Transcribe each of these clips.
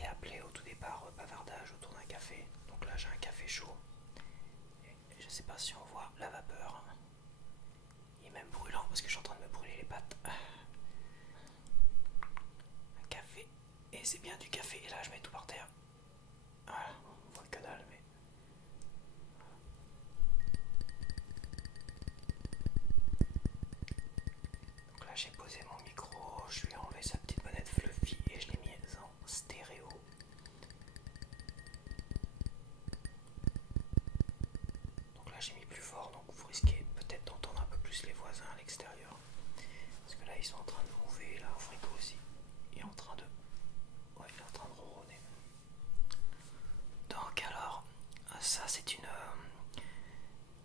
j'avais appelé au tout départ bavardage autour d'un café. Donc là j'ai un café chaud. Et je sais pas si on voit la vapeur. Il est même brûlant parce que je suis en train de me brûler les pattes. Un café. Et c'est bien du café. Et là je mets tout par terre. Voilà, on voit que dalle mais. Donc là j'ai posé mon micro, je lui ai enlevé sa petite bonnette fluffy et je l'ai mis en stéréo. Donc là j'ai mis plus fort, donc vous risquez peut-être d'entendre un peu plus les voisins à l'extérieur. Parce que là ils sont en train de mouver, là au frigo aussi. Il est en train de. Ouais, il est en train de ronronner. Donc alors, ça c'est une.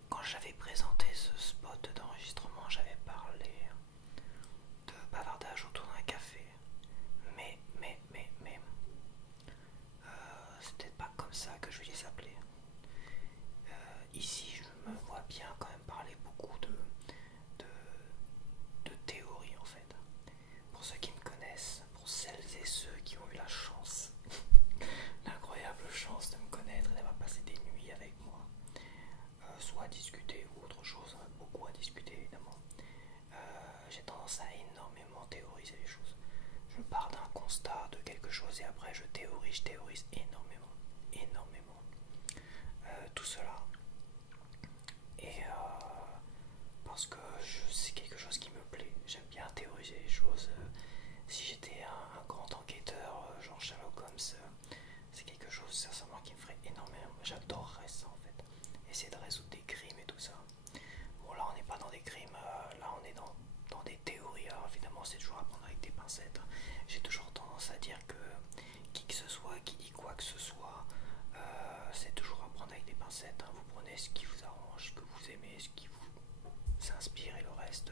Quand j'avais présenté ce spot d'enregistrement, j'avais parlé de bavardage autour d'un café. Mais, c'est peut-être pas comme ça que je vais les appeler. Ici, je me vois bien quand même parler beaucoup de théorie en fait. Pour ceux qui me connaissent, pour celles et ceux qui ont eu la chance, l'incroyable chance de me connaître et d'avoir passé des nuits avec moi, soit à discuter ou autre chose, hein, beaucoup à discuter évidemment. J'ai tendance à énormément théoriser les choses. Je pars d'un constat de quelque chose et après je théorise énormément tout cela. Et parce que c'est quelque chose qui me plaît. J'aime bien théoriser les choses. Si j'étais un grand enquêteur, genre Sherlock Holmes, c'est quelque chose sincèrement qui me ferait énormément. J'adorerais ça en fait. Essayer de résoudre des crimes et tout ça. Bon là on n'est pas dans des crimes, là on est dans des théories. Alors évidemment c'est toujours à prendre avec des pincettes. J'ai toujours tendance à dire que qui que ce soit, qui dit quoi que ce soit, c'est toujours à prendre avec des pincettes. Hein. Vous prenez ce qui vous arrange, ce que vous aimez, ce qui vous s'inspire et le reste,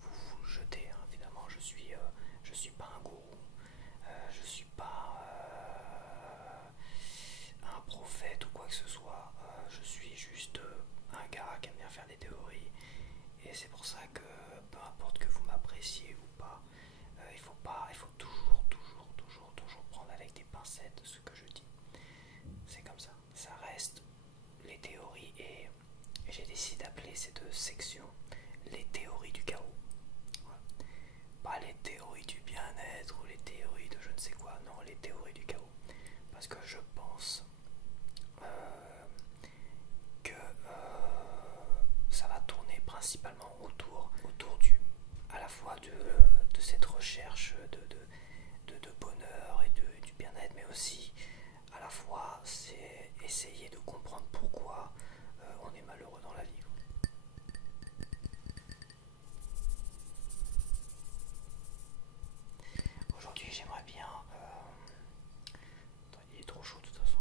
vous le jetez. Hein. Évidemment je suis pas un gourou, je suis pas un prophète ou quoi que ce soit. Je suis juste un gars qui aime bien faire des théories. Et c'est pour ça que peu importe que vous m'appréciez ou pas, il faut toujours prendre avec des pincettes ce que je dis. C'est comme ça reste les théories et j'ai décidé d'appeler ces deux sections les théories du chaos. Voilà. Pas les théories du bien-être ou les théories de je ne sais quoi, non, les théories du chaos. Parce que je pense que ça va tourner principalement autour à la fois de cette recherche de bonheur et du bien-être, mais aussi à la fois c'est essayer de comprendre pourquoi on est malheureux dans la vie. Aujourd'hui j'aimerais bien... Attends, il est trop chaud de toute façon.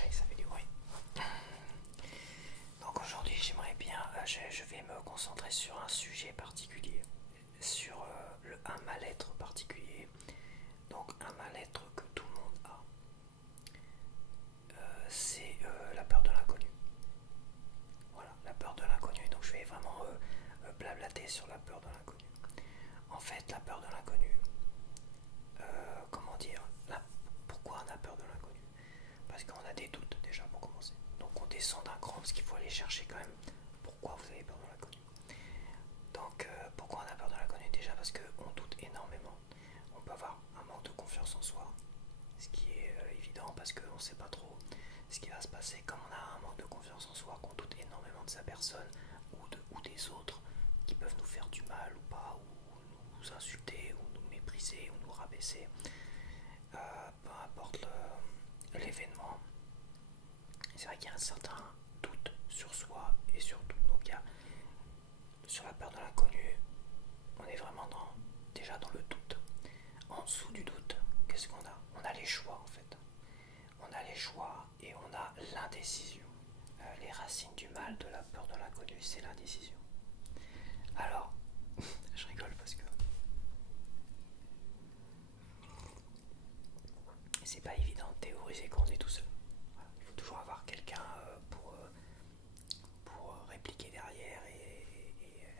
Allez, ça fait du bruit. Donc aujourd'hui j'aimerais bien, je vais me concentrer sur un sujet particulier, sur un mal-être particulier, donc un mal-être que tout le monde a. C'est la peur de l'inconnu. Voilà, la peur de l'inconnu, donc je vais vraiment blablater sur la peur de l'inconnu. En fait, la peur de l'inconnu, comment dire, pourquoi on a peur de l'inconnu? Parce qu'on a des doutes déjà pour commencer. Donc on descend d'un cran parce qu'il faut aller chercher quand même pourquoi vous avez peur de l'inconnu. Donc pourquoi on a peur de l'inconnu? Déjà parce qu'on doute énormément. On peut avoir un manque de confiance en soi, ce qui est évident parce qu'on ne sait pas trop ce qui va se passer quand on a un manque de confiance en soi, qu'on doute énormément de sa personne ou des autres qui peuvent nous faire du mal ou pas, ou nous insulter, ou nous mépriser, ou nous rabaisser. Peu importe l'événement, c'est vrai qu'il y a un certain doute sur soi et sur tout. Donc il y a, sur la peur de l'inconnu, on est vraiment déjà dans le doute. En dessous du doute, qu'est-ce qu'on a? On a les choix en fait. On a les choix et on a l'indécision. Les racines du mal de la peur de l'inconnu, c'est l'indécision. Alors, je rigole parce que c'est pas évident de théoriser quand on est tout seul. Voilà. Il faut toujours avoir quelqu'un pour répliquer derrière et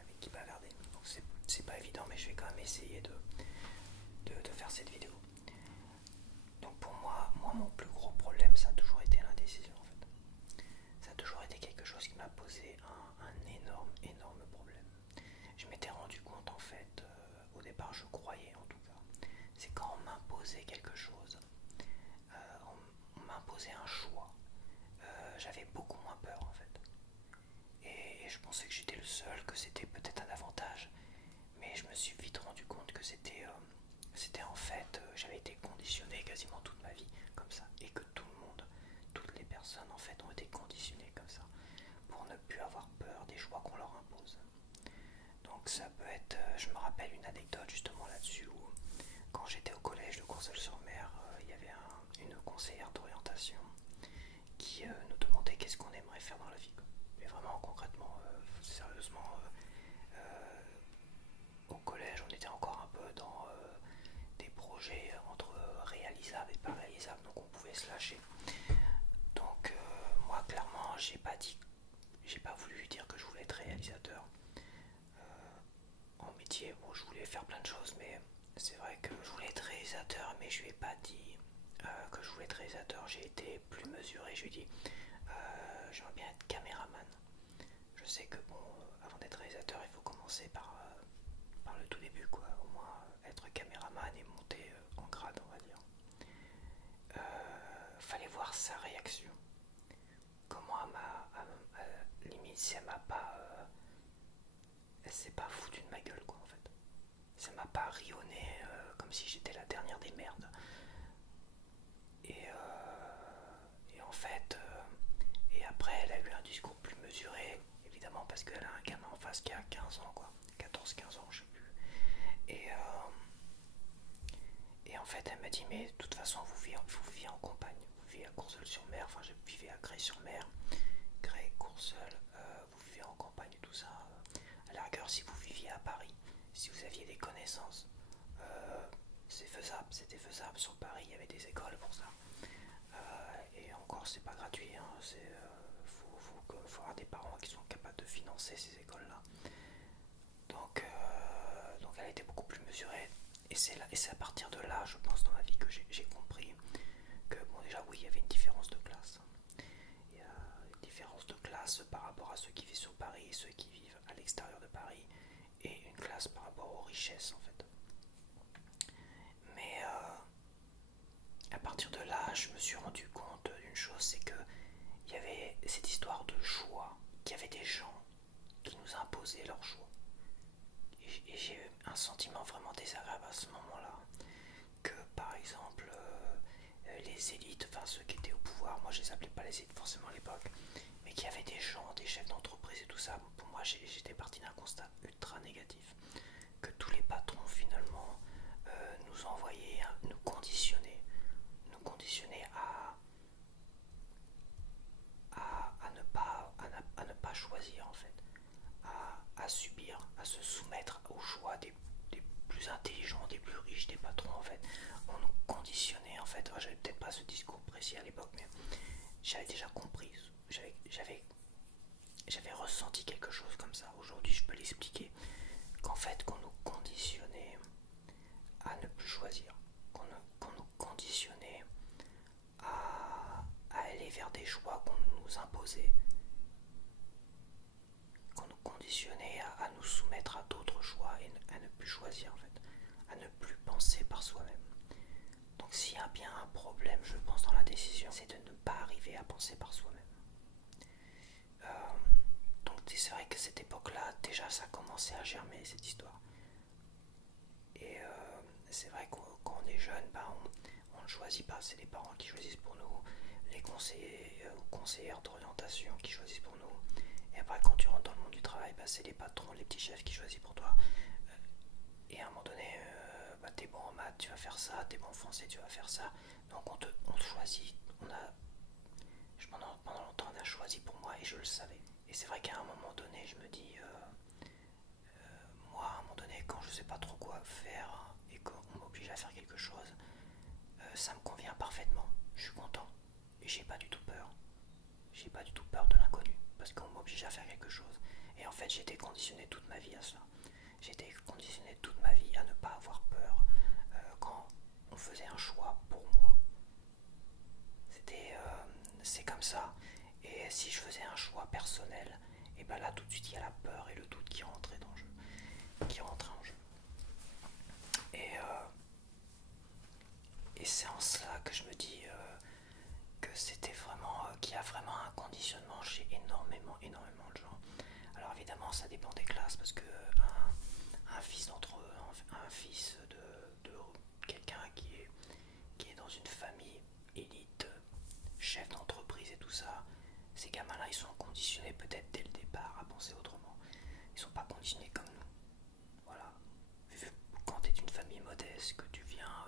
avec qui bavarder. Donc c'est pas évident, mais je vais quand même essayer de faire cette vidéo. Donc pour moi, mon plus gros problème, ça a toujours été l'indécision en fait. Ça a toujours été quelque chose qui m'a posé un énorme problème. Je m'étais rendu compte en fait, au départ je croyais en tout cas, c'est quand on m'imposait quelque chose, on m'imposait un choix, j'avais beaucoup moins peur en fait. Et je pensais que j'étais le seul, que c'était peut-être un avantage, mais je me suis vite rendu compte que c'était en fait, j'avais été conditionné quasiment toute ma vie comme ça, et que tout le monde, toutes les personnes en fait ont été conditionnées comme ça, pour ne plus avoir peur des choix qu'on leur impose. Donc ça peut être, je me rappelle une anecdote justement là-dessus où quand j'étais au collège de Courseulles-sur-Mer, il y avait une conseillère d'orientation qui nous demandait qu'est-ce qu'on aimerait faire dans la vie. Mais vraiment concrètement, sérieusement, au collège on était encore un peu dans des projets entre réalisables et pas réalisables, donc on pouvait se lâcher. Donc moi clairement j'ai pas voulu lui dire que je voulais être réalisateur. En métier, bon, je voulais faire plein de choses, mais c'est vrai que je voulais être réalisateur, mais je lui ai pas dit que je voulais être réalisateur. J'ai été plus mesuré, je lui ai dit j'aimerais bien être caméraman. Je sais que bon, avant d'être réalisateur, il faut commencer par le tout début, quoi. Au moins être caméraman et monter en grade, on va dire. Fallait voir sa réaction. Comment limite si elle m'a pas elle s'est pas foutue de ma gueule quoi en fait. Ça m'a pas rionné comme si j'étais la dernière des merdes. Et en fait, et après elle a eu un discours plus mesuré, évidemment parce qu'elle a un gamin en face qui a 15 ans quoi, 14-15 ans je sais plus. Et en fait elle m'a dit mais de toute façon vous vivez en campagne, vous vivez à Courseulles-sur-Mer, enfin je vivais à Grès-sur-Mer, Grès, Courseulles, vous vivez en campagne et tout ça. À la rigueur si vous viviez à Paris, si vous aviez des connaissances, c'est faisable, c'était faisable. Sur Paris, il y avait des écoles pour ça. Et encore, c'est pas gratuit. Hein, faut avoir des parents qui sont capables de financer ces écoles-là. Donc elle était beaucoup plus mesurée. Et c'est à partir de là, je pense, dans ma vie que j'ai compris que, bon, déjà, oui, il y avait une différence de classe. Il y a une différence de classe par rapport à ceux qui vivent sur Paris et ceux qui vivent à l'extérieur de Paris. Et une classe par rapport aux richesses, en fait. Mais à partir de là, je me suis rendu compte d'une chose, c'est que il y avait cette histoire de choix, qu'il y avait des gens qui nous imposaient leurs choix. Et j'ai eu un sentiment vraiment désagréable à ce moment-là, que par exemple les élites, enfin ceux qui étaient au pouvoir, moi je les appelais pas les élites forcément à l'époque, mais qu'il y avait des gens, des chefs d'entreprise et tout ça, pour moi j'étais parti d'un constat ultra négatif, que tous les patrons finalement nous envoyaient, nous conditionnaient à ne pas choisir en fait, à subir, à se soumettre au choix des plus intelligents, des plus riches, des patrons en fait. On nous conditionnait en fait, j'avais peut-être pas ce discours précis à l'époque, mais j'avais déjà compris, j'avais ressenti quelque chose comme ça. Aujourd'hui je peux l'expliquer, qu'en fait qu'on nous conditionnait à ne plus choisir, qu'on nous conditionnait à aller vers des choix qu'on nous imposait, qu'on nous conditionnait à nous soumettre à d'autres choix et à ne plus choisir en fait, à ne plus penser par soi-même. Donc s'il y a bien un problème, je pense, dans la décision, c'est de ne pas arriver à penser par soi-même. Donc c'est vrai que cette époque-là, déjà ça commençait à germer cette histoire. Et c'est vrai que quand on est jeune, on ne choisit pas, c'est les parents qui choisissent pour nous, les conseillers ou conseillères d'orientation qui choisissent pour nous. Et après quand tu rentres dans le monde du travail, c'est les patrons, les petits chefs qui choisissent pour toi. Et à un moment donné, t'es bon en maths, tu vas faire ça, t'es bon en français, tu vas faire ça. Donc on te choisit, pendant longtemps on a choisi pour moi et je le savais. Et c'est vrai qu'à un moment donné, je me dis, moi à un moment donné, quand je sais pas trop quoi faire et qu'on m'oblige à faire quelque chose, ça me convient parfaitement, je suis content et j'ai pas du tout peur. J'ai pas du tout peur de l'inconnu. parce qu'on m'obligeait à faire quelque chose. Et en fait, j'ai été conditionné toute ma vie à cela. J'ai été conditionné toute ma vie à ne pas avoir peur quand on faisait un choix pour moi. C'est comme ça. Et si je faisais un choix personnel, et ben là tout de suite il y a la peur et le doute qui rentrait dans le jeu, qui rentrait en jeu. Et, euh, et c'est en cela que je me dis que c'était vraiment, qu'il y a vraiment un conditionnement chez énormément de gens. Alors évidemment ça dépend des classes parce que un fils un fils de quelqu'un qui est dans une famille élite, chef d'entreprise et tout ça, ces gamins-là ils sont conditionnés peut-être dès le départ à penser autrement. Ils sont pas conditionnés comme nous. Voilà. Quand tu es d'une famille modeste, que tu viens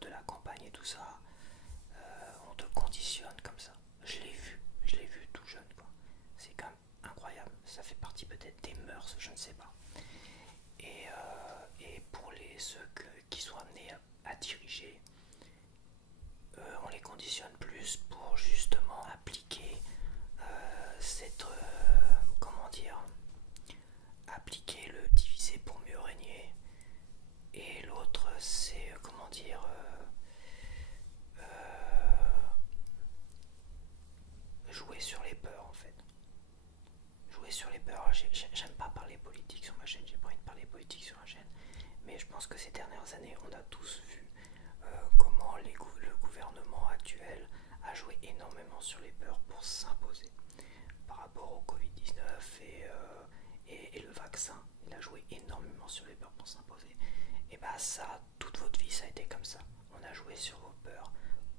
de la campagne et tout ça, on te conditionne comme ça. Je l'ai vu tout jeune quoi. C'est quand même incroyable. Ça fait partie peut-être des mœurs, je ne sais pas. Et pour ceux qui sont amenés à diriger, on les conditionne plus pour justement appliquer comment dire, appliquer le diviser pour mieux régner. Et l'autre c'est comment dire, jouer sur les peurs en fait. Jouer sur les peurs. J'aime pas parler politique sur ma chaîne, j'ai pas envie de parler politique sur ma chaîne, mais je pense que ces dernières années on a tous vu comment le gouvernement actuel a joué énormément sur les peurs pour s'imposer par rapport au Covid-19 et le vaccin. Il a joué énormément sur les peurs pour s'imposer. Et bah ça, toute votre vie ça a été comme ça. On a joué sur vos peurs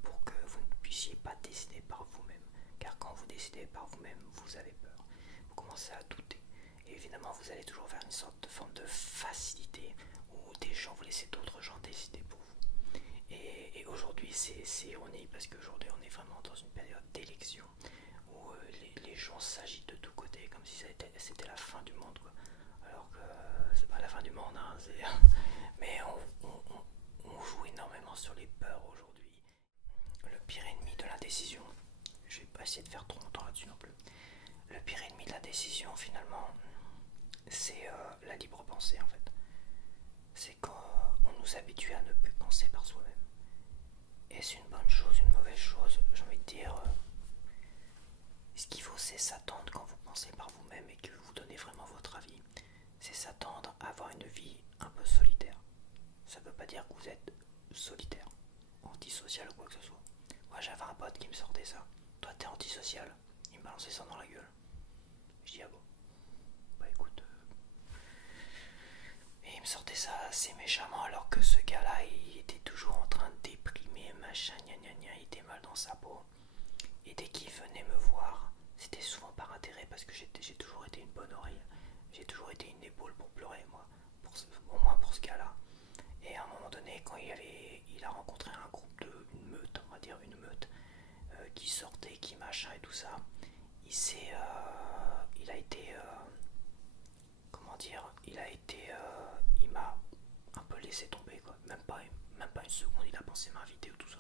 pour que vous ne puissiez pas décider par vous-même. Car quand vous décidez par vous-même, vous avez peur. Vous commencez à douter. Et évidemment, vous allez toujours vers une sorte de forme de facilité où des gens, vous laissez d'autres gens décider pour vous. Et aujourd'hui, c'est ironique parce qu'aujourd'hui, on est vraiment dans une période d'élection où les gens s'agitent de tous côtés comme si c'était la fin du monde, quoi. Alors que c'est pas la fin du monde, hein, mais on joue énormément sur les peurs aujourd'hui. Le pire ennemi de l'indécision, je vais pas essayer de faire trop longtemps là-dessus non plus. Le pire ennemi de la décision, finalement, c'est la libre pensée en fait. C'est quand on nous habitue à ne plus penser par soi-même. Est-ce une bonne chose, une mauvaise chose? J'ai envie de dire, ce qu'il faut c'est s'attendre quand vous pensez par vous-même et que vous donnez vraiment votre avis. C'est s'attendre à avoir une vie un peu solitaire. Ça veut pas dire que vous êtes solitaire, antisocial ou quoi que ce soit. Moi j'avais un pote qui me sortait ça. Toi t'es antisocial. Il me balançait ça dans la gueule. Je dis ah bon. Bah écoute. Et il me sortait ça assez méchamment alors que ce gars-là il était toujours en train de déprimer, machin, gna gna gna, il était mal dans sa peau. Et dès qu'il venait me voir, c'était souvent par intérêt parce que j'ai toujours été une bonne oreille. J'ai toujours été une épaule pour pleurer moi, au moins pour ce gars-là. Et à un moment donné, quand il a rencontré un groupe une meute, on va dire une meute, qui sortait, qui machin et tout ça, il a été, comment dire, il m'a un peu laissé tomber quoi. Même pas une seconde, il a pensé m'inviter ou tout ça.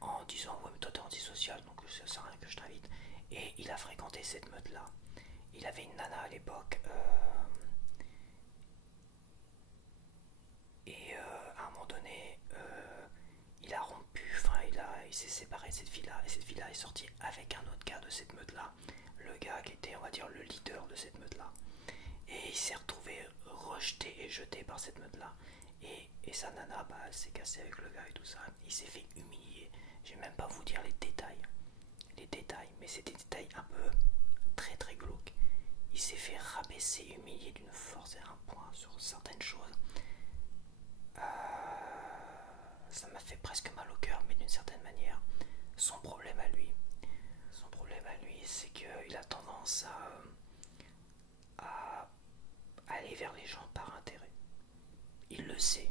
En disant ouais mais toi t'es antisocial donc ça sert à rien que je t'invite. Et il a fréquenté cette meute là. Il avait une nana à l'époque. À un moment donné, il a rompu, enfin il s'est séparé de cette fille-là, et cette fille-là est sortie avec un autre gars de cette meute-là, le gars qui était, on va dire, le leader de cette meute-là. Et il s'est retrouvé rejeté et jeté par cette meute-là. Et sa nana, bah, elle s'est cassée avec le gars et tout ça. Il s'est fait humilier. Je vais même pas vous dire les détails. Mais c'est des détails un peu très très glauques. Il s'est fait rabaisser, humilier d'une force et un point sur certaines choses. Ça m'a fait presque mal au cœur, mais d'une certaine manière, son problème à lui, c'est qu'il a tendance à aller vers les gens par intérêt. Il le sait.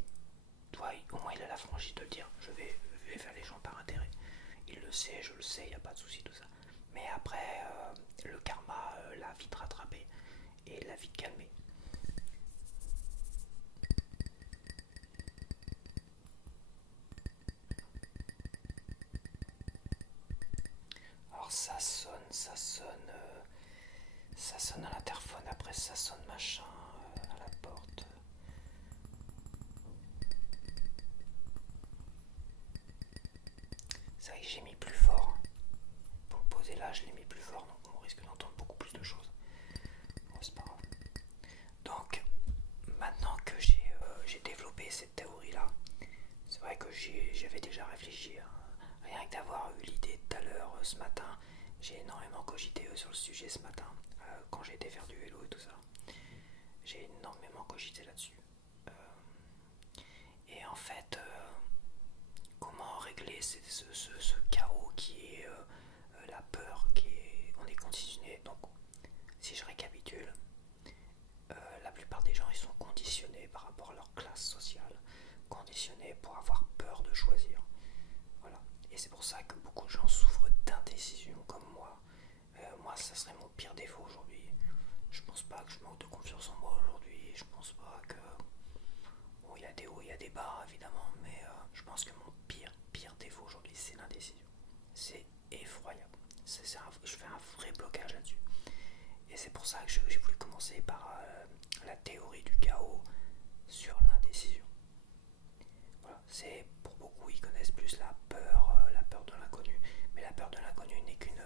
Toi, au moins il a la franchise de le dire. Je vais vers les gens par intérêt. Il le sait, je le sais, il n'y a pas de souci tout ça. Mais après, le karma l'a vite rattrapé et l'a vite calmé. Alors ça sonne ça sonne à l'interphone, après ça sonne machin à la porte. C'est vrai que j'ai mis plus fort. Pour le poser là, je l'ai mis plus fort, donc on risque d'entendre beaucoup plus de choses. Bon, c'est pas grave. Donc, maintenant que j'ai développé cette théorie-là, c'est vrai que j'avais déjà réfléchi. Hein. Rien que d'avoir eu l'idée tout à l'heure ce matin, j'ai énormément cogité sur le sujet ce matin, quand j'ai été faire du vélo et tout ça. J'ai énormément cogité là-dessus. Et en fait, comment régler ce chaos qui est la peur, on est conditionné. Donc, si je récapitule, la plupart des gens ils sont conditionnés par rapport à leur classe sociale, conditionnés pour avoir peur de choisir. Voilà. Et c'est pour ça que beaucoup de gens souffrent d'indécision comme moi. Moi, ça serait mon pire défaut aujourd'hui. Je pense pas que je manque de confiance en moi aujourd'hui. Je pense pas que... Bon, il y a des hauts, il y a des bas, évidemment. Mais je pense que mon pire défaut aujourd'hui, c'est l'indécision. C'est effroyable. Je fais un vrai blocage là-dessus. Et c'est pour ça que j'ai voulu commencer par la théorie du chaos sur l'indécision. Voilà, c'est pour beaucoup, ils connaissent plus la peur de l'inconnu, mais la peur de l'inconnu n'est qu'une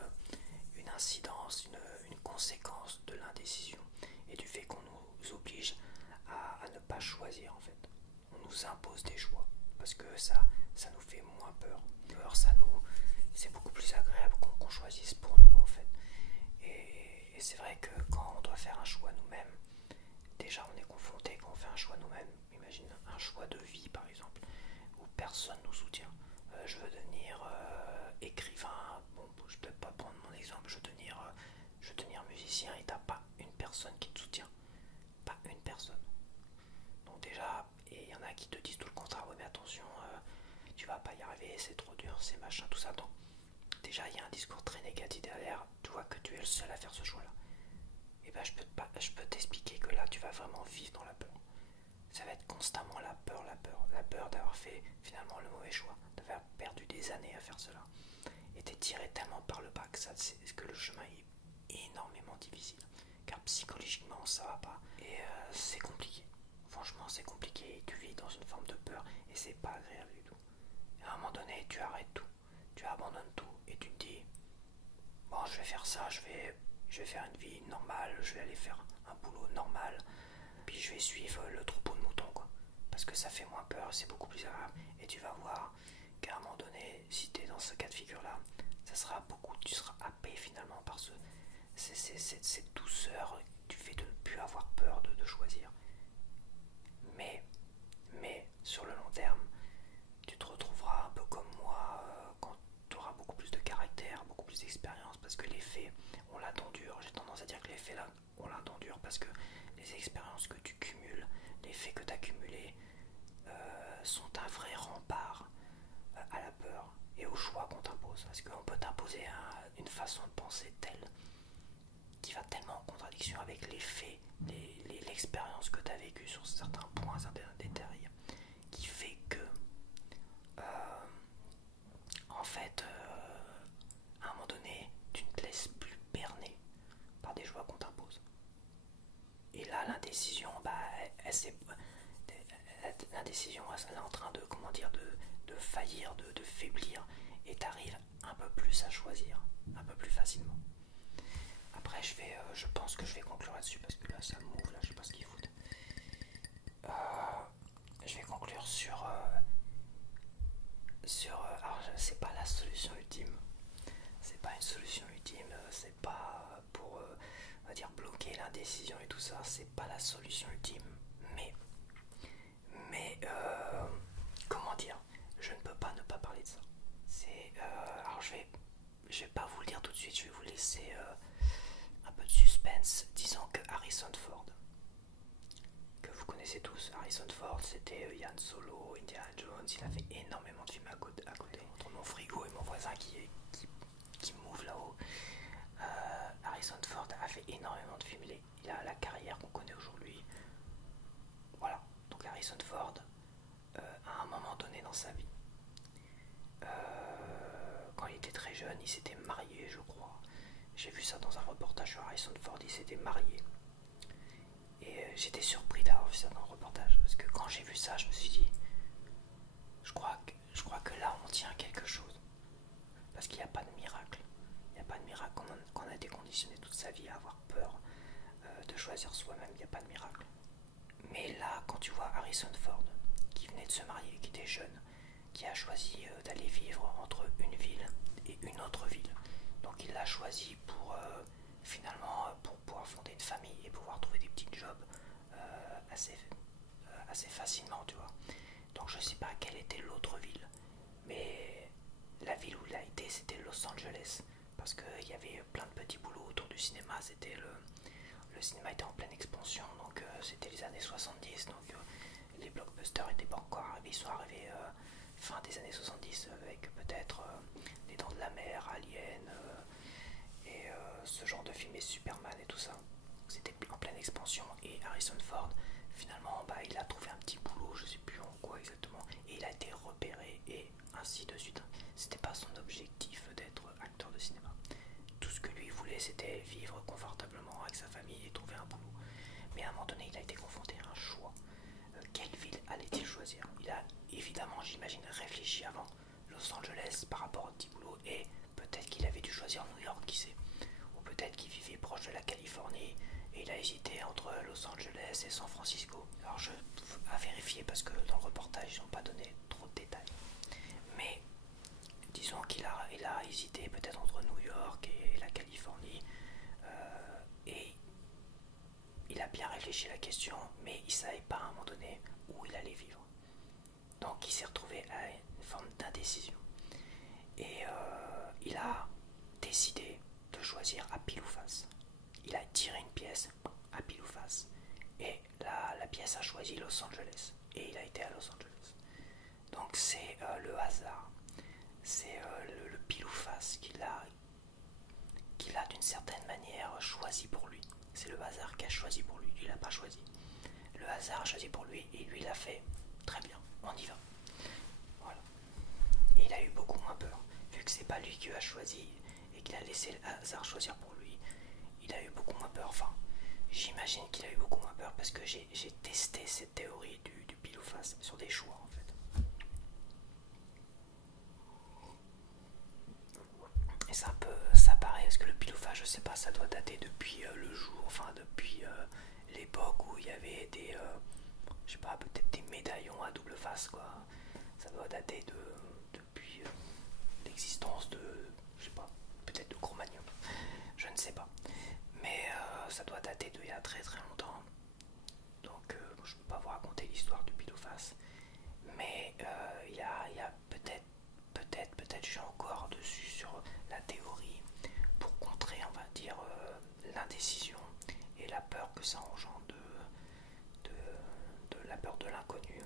incidence, une conséquence de l'indécision et du fait qu'on nous oblige à ne pas choisir en fait. On nous impose des choix parce que ça nous fait moins peur. Peur, c'est beaucoup plus agréable qu'on choisisse pour nous en fait. Et c'est vrai que quand on doit faire un choix nous-mêmes, déjà on est confronté quand on fait un choix nous-mêmes. Imagine un choix de vie par exemple, où personne nous soutient. Je veux devenir écrivain, bon je vais peut-être pas prendre mon exemple, je veux devenir musicien et t'as pas une personne qui te soutient. Pas une personne. Donc déjà, et il y en a qui te disent tout le contraire, ouais mais attention, tu vas pas y arriver, c'est trop dur, c'est machin, tout ça. Donc déjà il y a un discours très négatif derrière, tu vois que tu es le seul à faire ce choix là. Et ben je peux t'expliquer que là tu vas vraiment vivre dans la peur. Ça va être constamment la peur d'avoir fait finalement le mauvais choix, d'avoir perdu des années à faire cela. Et t'es tiré tellement par le bas que le chemin est énormément difficile. Car psychologiquement ça va pas. Et c'est compliqué. Franchement c'est compliqué, tu vis dans une forme de peur et c'est pas agréable du tout. Et à un moment donné tu arrêtes tout, tu abandonnes tout et tu te dis bon je vais faire ça, je vais faire une vie normale, je vais aller faire un boulot normal, puis je vais suivre le troupeau de moutons quoi. Parce que ça fait moins peur, c'est beaucoup plus agréable. Et tu vas voir qu'à un moment donné, si tu es dans ce cas de figure là, tu seras happé finalement par cette douceur du fait de ne plus avoir peur de choisir. Mais sur le long terme, tu te retrouveras un peu comme moi quand tu auras beaucoup plus de caractère, beaucoup plus d'expérience, parce que les faits ont la dent dure. J'ai tendance à dire que les faits là ont la dent dure parce que les expériences que tu cumules, les faits que tu as cumulés sont un vrai rempart à la peur et au choix qu'on t'impose. Parce qu'on peut t'imposer une façon de penser telle qui va tellement en contradiction avec les faits, l'expérience que tu as vécue sur certains points, certains détails, qui fait que en fait à un moment donné tu ne te laisses plus berner par des choix qu'on t'impose. Et là l'indécision, l'indécision elle est en train de, comment dire, de faillir, de faiblir, et tu arrives un peu plus à choisir, un peu plus facilement. Après je pense que je vais conclure là-dessus parce que là ça m'ouvre, là je sais pas ce qu'il fout. Je vais conclure alors c'est pas la solution ultime, c'est pas une solution ultime, c'est pas pour on va dire bloquer l'indécision et tout ça, c'est pas la solution ultime, mais comment dire, je ne peux pas ne pas parler de ça. Alors je vais pas vous le dire tout de suite, je vais vous laisser un peu de suspense. Disons que Harrison Ford, que vous connaissez tous, Harrison Ford, c'était Yann Solo, Indiana Jones, il a fait énormément de films à côté. Entre mon frigo et mon voisin qui m'ouvre là-haut, Harrison Ford a fait énormément de films, il a la carrière qu'on connaît aujourd'hui. Voilà, donc Harrison Ford, à un moment donné dans sa vie, quand il était très jeune, il s'était marié, je crois. j'ai vu ça dans un reportage sur Harrison Ford, il s'était marié. Et j'étais surpris d'avoir vu ça dans le reportage, parce que quand j'ai vu ça, je me suis dit, je crois que là on tient quelque chose. Parce qu'il n'y a pas de miracle. Il n'y a pas de miracle quand on a été conditionné toute sa vie à avoir peur de choisir soi-même, il n'y a pas de miracle. Mais là, quand tu vois Harrison Ford, qui venait de se marier, qui était jeune, qui a choisi d'aller vivre entre une ville et une autre ville. Donc il l'a choisi pour finalement pour pouvoir fonder une famille et pouvoir trouver des petits jobs assez facilement, tu vois. Donc je sais pas quelle était l'autre ville, mais la ville où il a été, c'était Los Angeles, parce qu'il y avait plein de petits boulots autour du cinéma. C'était le cinéma était en pleine expansion, donc c'était les années 70, donc les blockbusters n'étaient pas encore arrivés, ils sont arrivés fin des années 70 avec peut-être Les Dents de la Mer, Alien et ce genre de film, et Superman et tout ça. C'était en pleine expansion, et Harrison Ford finalement il a trouvé un petit boulot, je sais plus en quoi exactement, et il a été repéré et ainsi de suite. C'était pas son objectif d'être acteur de cinéma. Tout ce que lui voulait, c'était vivre confortablement avec sa famille et trouver un boulot. Mais à un moment donné, il a été confronté à un choix. Quelle ville allait-il choisir? Il a évidemment, j'imagine, réfléchi avant Los Angeles par rapport au petit boulot, et peut-être qu'il avait dû choisir New York, qui sait. Ou peut-être qu'il vivait proche de la Californie et il a hésité entre Los Angeles et San Francisco. Alors à vérifier, parce que dans le reportage ils n'ont pas donné trop de détails. Mais disons qu'il a hésité peut-être entre New York et la Californie, et il a bien réfléchi à la question, mais il ne savait pas à un moment donné où il allait vivre. Donc il s'est retrouvé à une forme d'indécision. Et il a décidé de choisir à pile ou face. Il a tiré une pièce à pile ou face. Et la pièce a choisi Los Angeles. Et il a été à Los Angeles. Donc c'est le hasard. C'est le pile ou face qu'il a d'une certaine manière choisi pour lui. C'est le hasard qui a choisi pour lui. Il l'a pas choisi. Le hasard a choisi pour lui et lui l'a fait. Très bien, on y va. Voilà. Et il a eu beaucoup moins peur. Vu que c'est pas lui qui a choisi et qu'il a laissé le hasard choisir pour lui, il a eu beaucoup moins peur. Enfin, j'imagine qu'il a eu beaucoup moins peur parce que j'ai testé cette théorie du pile ou face sur des choix en fait. Et c'est un peu, ça paraît, parce que le pile ou face, je sais pas, ça doit dater depuis le jour, enfin depuis l'époque où il y avait des, je sais pas, peut-être des médaillons à double face quoi. Ça doit dater depuis l'existence de, je sais pas, peut-être de Cro-Magnon, je ne sais pas. Mais ça doit dater d'il y a très très longtemps. Donc je ne peux pas vous raconter l'histoire du pile ou face. Mais il y a peut-être je suis encore dessus sur la théorie pour contrer, on va dire, l'indécision et la peur que ça engendre de la peur de l'inconnu,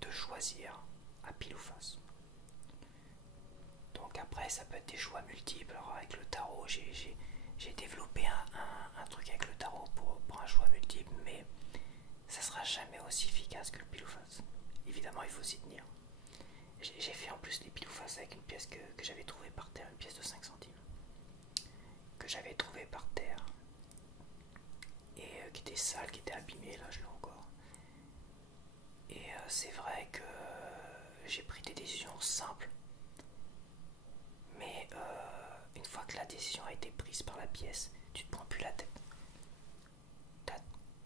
de choisir à pile ou face. Donc après ça peut être des choix multiples. Alors avec le tarot j'ai développé un truc avec le tarot pour un choix multiple, mais ça sera jamais aussi efficace que le pile ou face. Évidemment il faut s'y tenir. J'ai fait en plus des pile ou face avec une pièce que j'avais trouvée par terre, une pièce de 5 centimes que j'avais trouvée par terre et qui était sale, qui était abîmée, là je l'ai encore. Et c'est vrai que j'ai pris des décisions simples, mais une fois que la décision a été prise par la pièce, tu te prends plus la tête.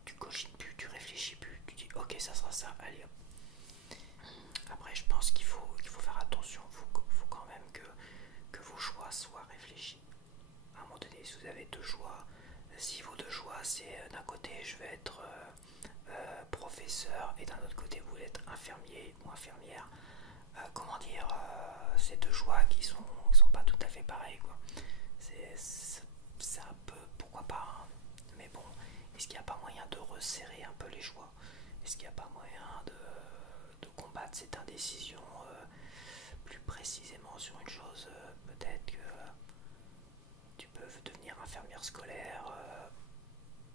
Tu cogines plus, tu réfléchis plus, tu dis ok ça sera ça, allez hop. Après je pense qu'il faut faire attention, il faut quand même que vos choix soient réfléchis. À un moment donné, si vous avez deux choix, si vos deux choix c'est d'un côté je vais être professeur et d'un autre côté vous voulez être infirmier ou infirmière, comment dire, c'est deux choix qui sont pas tout à fait pareils quoi. C'est un peu pourquoi pas, hein. Mais bon, est-ce qu'il n'y a pas moyen de resserrer un peu les choix? Est-ce qu'il n'y a pas moyen de combattre cette indécision plus précisément sur une chose? Peut-être que tu peux devenir infirmière scolaire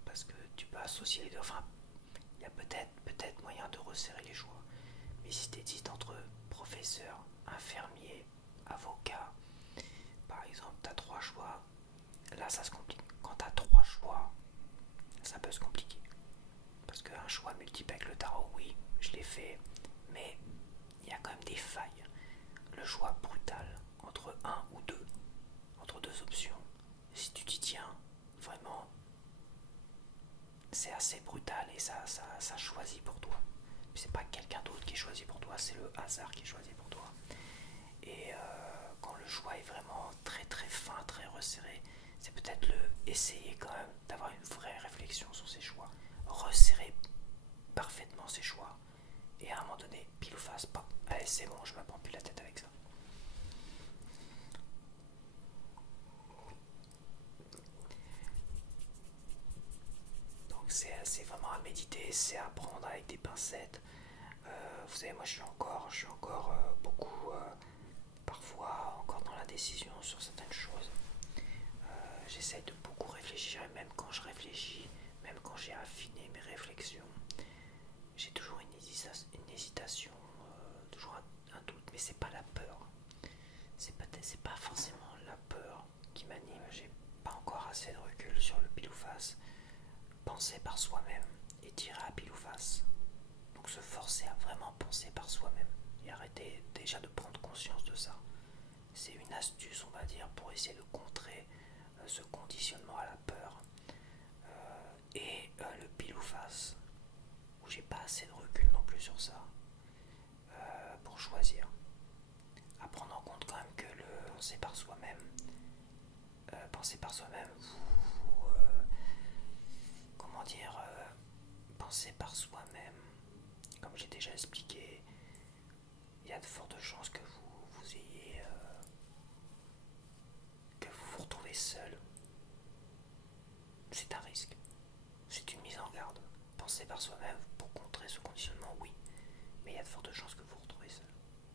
parce que tu peux associer les deux. Enfin, il y a peut-être moyen de resserrer les choix. Mais si tu hésites entre professeur, infirmier, avocat, par exemple, tu as trois choix. là ça se complique. Quand tu as trois choix, ça peut se compliquer. Parce qu'un choix multiple avec le tarot, oui, je l'ai fait, mais il y a quand même des failles. Le choix brutal entre un ou deux, entre deux options, si tu t'y tiens, vraiment, c'est assez brutal et ça choisit pour toi. C'est pas quelqu'un d'autre qui choisit pour toi, c'est le hasard qui choisit pour toi. Et quand le choix est vraiment très très fin, très resserré, c'est peut-être essayer quand même d'avoir une vraie réflexion sur ses choix, resserrer parfaitement ses choix, et à un moment donné, pile ou face, pas. Allez, c'est bon, je me prends plus la tête avec ça. Donc c'est vraiment à méditer, c'est à prendre avec des pincettes. Vous savez, moi je suis encore beaucoup, parfois encore dans l'indécision sur certaines choses. J'essaie de beaucoup réfléchir, et même quand je réfléchis, même quand j'ai affiné mes réflexions, j'ai toujours une hésitation, toujours un doute, mais c'est pas la peur. C'est pas forcément la peur qui m'anime, j'ai pas encore assez de recul sur le pile ou face. Penser par soi-même et tirer à pile ou face. Donc se forcer à vraiment penser par soi-même et arrêter déjà de prendre conscience de ça. C'est une astuce, on va dire, pour essayer de contrer ce conditionnement à la peur. Et le pile ou face, où j'ai pas assez de recul non plus sur ça, pour choisir. À prendre en compte quand même que le penser par soi-même, comment dire, penser par soi-même, comme j'ai déjà expliqué, il y a de fortes chances que vous ayez, que vous vous retrouvez seul. C'est un risque, c'est une mise en garde. Penser par soi-même pour contrer ce conditionnement, oui, mais il y a de fortes chances que vous vous retrouvez seul.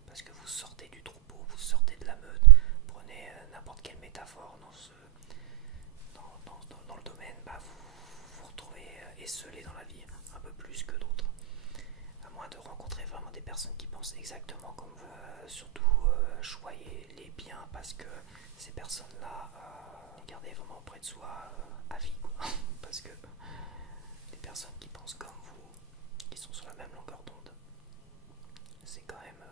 Parce que vous sortez du troupeau, vous sortez de la meute, prenez n'importe quelle métaphore dans le domaine, bah vous vous retrouvez esselé dans la vie, un peu plus que d'autres. À moins de rencontrer vraiment des personnes qui pensent exactement comme vous, surtout choyez-les bien parce que ces personnes-là, gardez vraiment auprès de soi à vie, quoi. Parce que des personnes qui pensent comme vous, qui sont sur la même longueur d'onde, c'est quand même